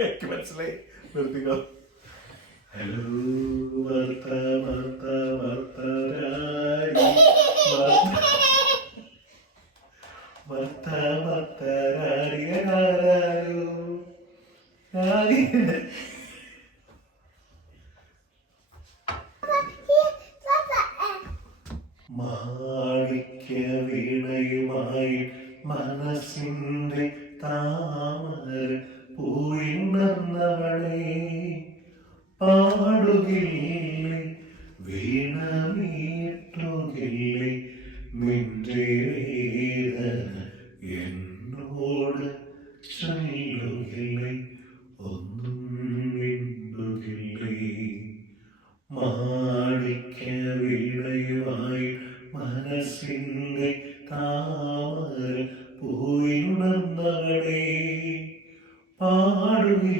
എനിക്ക് മനസ്സിലായി. നിർത്തിക്കോ. മാണിക്യ വീണയുമായി മനസ്സിന്റെ താമര പൂയിന്നവളെ പാടുകില്ലേ? വീണമീട്ടുകില്ലേ നിന്റെ എന്നോട് ചൊല്ലുകില്ലേ? ഒന്നും മിണ്ടുകില്ലേ? മാണിക്യ വീണയുമായി താ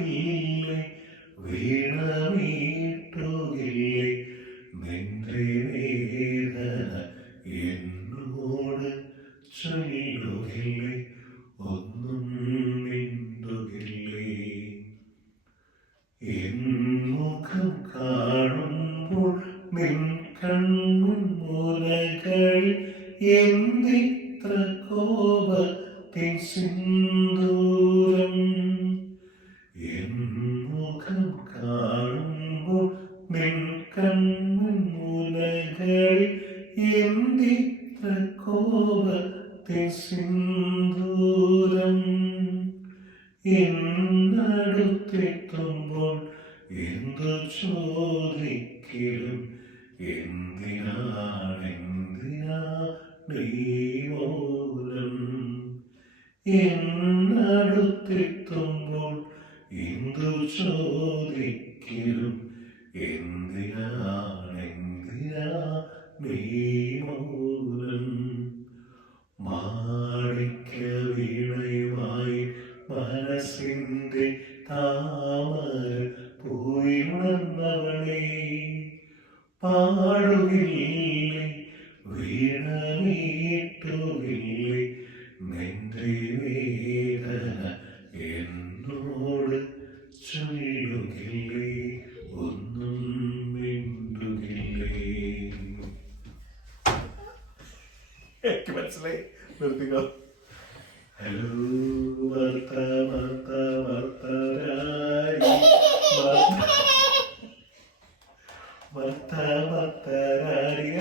പാടുകില്ലേ വീണമീട്ടുകില്ലേ? നിന്റെ വേദന ഒന്നും മിണ്ടുകില്ലേ? എൻമുഖം കാണുമ്പോൾ നിൻ കൺമുലകൾ എന്തിത്ര കോപത്തിൻ സിന്ദൂരം നിൻ കൺമുലകൾ എന്തിത്ര കോപത്തെ സിന്ദൂരം എന്നടുത്തെത്തുമ്പോൾ എന്തു ചോദിക്കലും എന്തിനാണെന്തിനാ നീ മൂലം എന്നടുത്തെത്തുമ്പോൾ എന്തു ചോദിക്കലും എന്തിനാണെന്തിനാ നീ മൂലം മാണിക്യ വീണയുമായി മനസ്സിന്റെ താമര പൂയുണർന്നവളെ. പാടുകില്ലേ വീണമീട്ടുകില്ലേ നിന്റെ വേദന എന്നോട് ചൊല്ലുകില്ലേ? എനിക്ക് മനസ്സിലായി നിർത്തിക്കോ ഹലോ വാർത്ത വാർത്ത വാർത്ത വാർത്ത വാർത്ത രാരിക